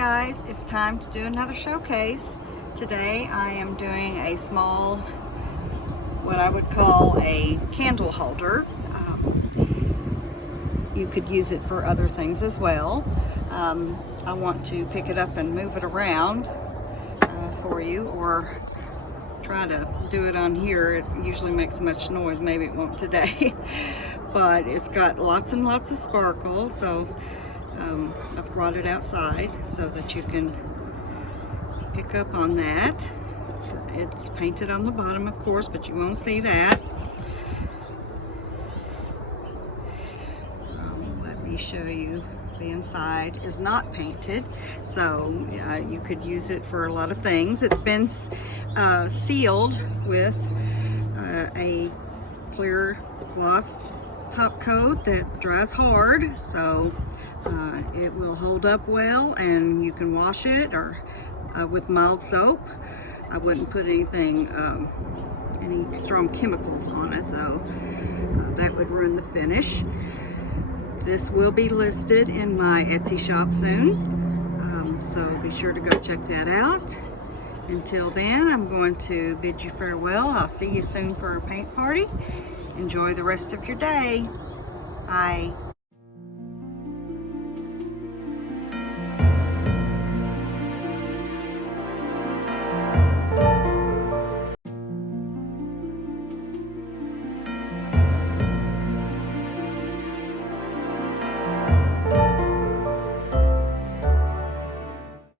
guys, it's time to do another showcase. Today I am doing a small, what I would call a candle holder. You could use it for other things as well. I want to pick it up and move it around for you, or try to do it on here. It usually makes much noise, maybe it won't today. But it's got lots and lots of sparkle, so I've brought it outside so that you can pick up on that. It's painted on the bottom, of course, but you won't see that. Let me show you. The inside is not painted, so you could use it for a lot of things. It's been sealed with a clear gloss top coat that dries hard, so it will hold up well, and you can wash it or with mild soap. I wouldn't put anything, any strong chemicals on it though. That would ruin the finish. This will be listed in my Etsy shop soon, so be sure to go check that out. Until then, I'm going to bid you farewell. I'll see you soon for a paint party. Enjoy the rest of your day. Bye.